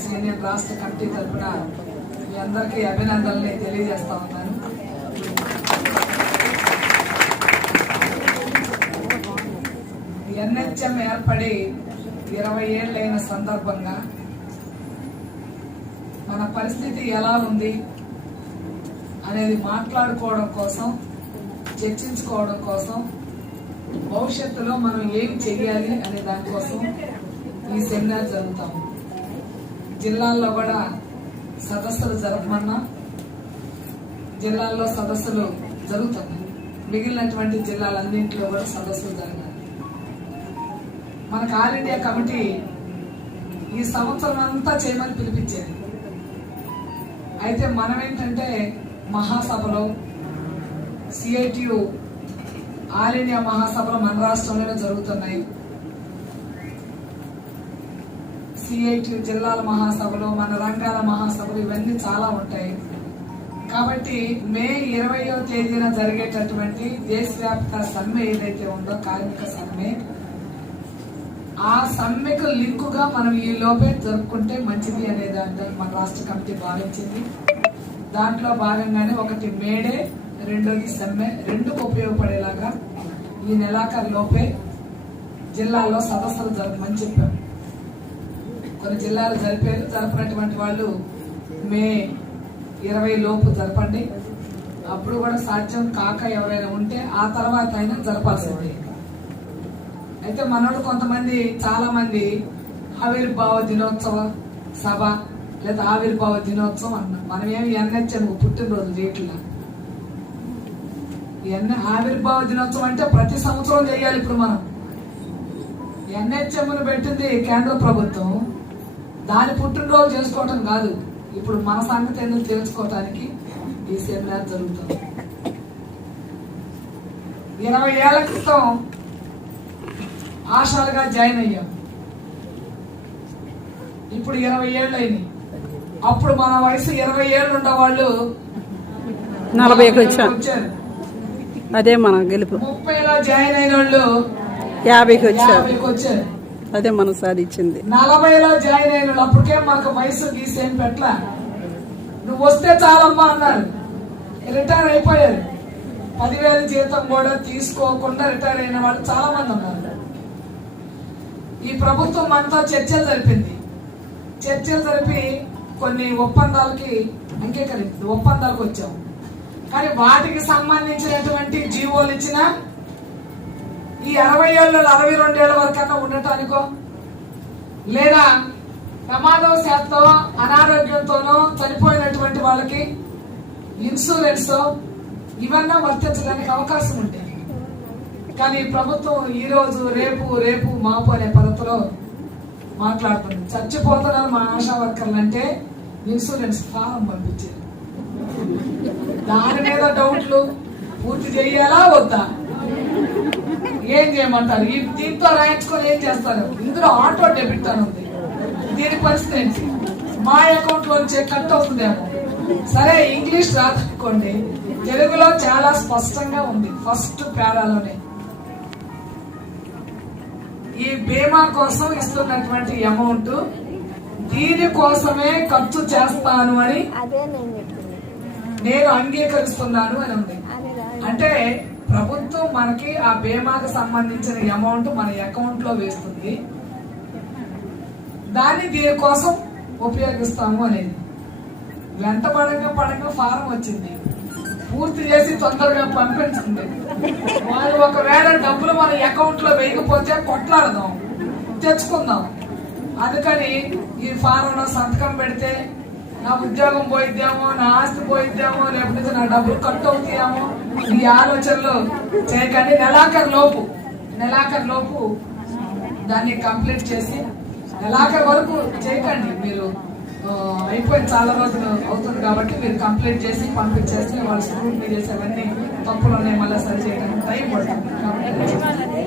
Senior రాష్ట్ర committee తరఫున మీ అందరికీ అభినందనలు తెలియజేస్తా ఉన్నాను. ఎన్హెచ్ఎం ఏర్పడి 20 ఏళ్ళైన సందర్భంగా మన పరిస్థితి ఎలా ఉంది అనేది మాట్లాడుకోవడం కోసం, చర్చించుకోవడం కోసం, భవిష్యత్తులో మనం ఏం చెయ్యాలి అనే దానికోసం ఈ సెమినార్ జరుగుతాము. జిల్లాల్లో కూడా సదస్సులు జరపమన్నా జిల్లాల్లో సదస్సులు జరుగుతున్నాయి. మిగిలినటువంటి జిల్లాలన్నింటిలో కూడా సదస్సులు జరగాలి. మనకు ఆల్ ఇండియా కమిటీ ఈ సంవత్సరం అంతా చేయమని పిలిపించేది. అయితే మనం ఏంటంటే మహాసభలో సిఐటియు ఆల్ ఇండియా మహాసభలు మన రాష్ట్రంలోనే జరుగుతున్నాయి. సిఐటియు జిల్లాల మహాసభలు, మన రంగాల మహాసభలు ఇవన్నీ చాలా ఉంటాయి. కాబట్టి మే 20వ తేదీన జరిగేటటువంటి దేశవ్యాప్త సమ్మె ఏదైతే ఉందో, కార్మిక సమ్మె, ఆ సమ్మెకు లింకుగా మనం ఈ లోపే జరుపుకుంటే మంచిది అనేది మన రాష్ట్ర కమిటీ భావించింది. దాంట్లో భాగంగానే ఒకటి మేడే, రెండోది సమ్మె, రెండుకు ఉపయోగపడేలాగా ఈ నెలాఖరు లోపే జిల్లాల్లో సదస్సులు జరపమని చెప్పాం. కొన్ని జిల్లాలు జరపనటువంటి వాళ్ళు మే 20 లోపు జరపండి. అప్పుడు కూడా సాధ్యం కాక ఎవరైనా ఉంటే ఆ తర్వాత అయినా జరపాల్సిందే. అయితే మనోడు కొంతమంది, చాలా మంది ఆవిర్భావ దినోత్సవ సభ లేదా ఆవిర్భావ దినోత్సవం అన్నాం. మనం ఏమి ఎన్హెచ్ఎం పుట్టినరోజు చేయట్లా. ఆవిర్భావ దినోత్సవం అంటే ప్రతి సంవత్సరం చేయాలి. ఇప్పుడు మనం ఎన్హెచ్ఎంను పెట్టింది కేంద్ర ప్రభుత్వం, దాని పుట్టినరోజు చేసుకోవటం కాదు. ఇప్పుడు మన సంగతి ఎందుకు తెలుసుకోవటానికి ఈ సెమినార్ జరుగుతుంది. 20 ఏళ్ల క్రితం ఆశాలుగా జాయిన్ అయ్యాం. ఇప్పుడు 20 ఏళ్ళు అయినాయి. అప్పుడు మన వయసు 20 ఏళ్ళు ఉన్న వాళ్ళు 40కి వచ్చారు. అదే మన గెలుపు. 30లో జాయిన్ అయిన వాళ్ళు 50కి వచ్చారు. అదే మనం సాధించింది. 40లో జాయిన్ అయిన వాళ్ళు అప్పటికే మనకు వయసు గీసేం పెట్ల. నువ్వు వస్తే చాలమ్మా అన్నారు. రిటైర్ అయిపోయారు. 10,000 జీతం కూడా తీసుకోకుండా రిటైర్ అయిన వాళ్ళు చాలా మంది ఉన్నారు. ఈ ప్రభుత్వం మనతో చర్చలు జరిపింది. చర్చలు జరిపి కొన్ని ఒప్పందాలకి అంగీకరించింది. ఒప్పందాలకు వచ్చాం. కానీ వాటికి సంబంధించినటువంటి జీవోలు ఇచ్చిన ఈ 60 ఏళ్ళు 62 ఏళ్ల వరకన్నా ఉండటానికో, లేదా ప్రమాదవశాత్తు అనారోగ్యంతోనో చనిపోయినటువంటి వాళ్ళకి ఇన్సూరెన్స్ ఇవన్నా వర్తించడానికి అవకాశం ఉంటుంది. కానీ ప్రభుత్వం ఈ రోజు రేపు మాపు అనే పద్ధతిలో మాట్లాడుతుంది. చచ్చిపోతున్నారు మా ఆశా వర్కర్లు అంటే ఇన్సూరెన్స్ ఫారం పంపించారు. దాని మీద డౌట్లు, పూర్తి చేయాలా వద్దా, ఏం చేయమంటారు, దీంతో రాయించుకొని ఏం చేస్తారు. ఇందులో ఆటో డెబిట్ అని ఉంది. దీని పరిస్థితి ఏంటి? మా అకౌంట్ లోంచి కట్ అవుతుందేమో. సరే, ఇంగ్లీష్ రాదనుకోండి, తెలుగులో చాలా స్పష్టంగా ఉంది. ఫస్ట్ పేరాలోనే ఈ బీమా కోసం ఇస్తున్నటువంటి అమౌంట్ దీనికోసమే ఖర్చు చేస్తాను అని నేను అంగీకరిస్తున్నాను అని ఉంది. అంటే ప్రభుత్వం మనకి ఆ బీమాకు సంబంధించిన అమౌంట్ మన అకౌంట్ లో వేస్తుంది, దాన్ని దీనికోసం ఉపయోగిస్తాము అనేది. వెంట పడంగా ఫారం వచ్చింది, పూర్తి చేసి తొందరగా పంపించింది. వాళ్ళు ఒకవేళ డబ్బులు మన అకౌంట్ లో వేయకపోతే కొట్లాడదాం, తెచ్చుకుందాం. అందుకని ఈ ఫారంలో సంతకం పెడితే నా ఉద్యోగం పోయిద్దామో, నా ఆస్తి పోయిద్దామో, లేకపోతే నా డబ్బులు కట్ అవుతాయేమో, ఈ ఆలోచనలు చేయకండి. నెలాఖరు లోపు దాన్ని కంప్లీట్ చేసి, నెలాఖరు వరకు చేయకండి. మీరు అయిపోయి చాలా రోజులు అవుతుంది కాబట్టి మీరు కంప్లీట్ చేసి పంపించేస్తే వాళ్ళు స్క్రూట్నీ చేసి అవన్నీ తప్పులు ఉన్నాయి, మళ్ళీ సరి చేయడానికి టైం పడుతుంది.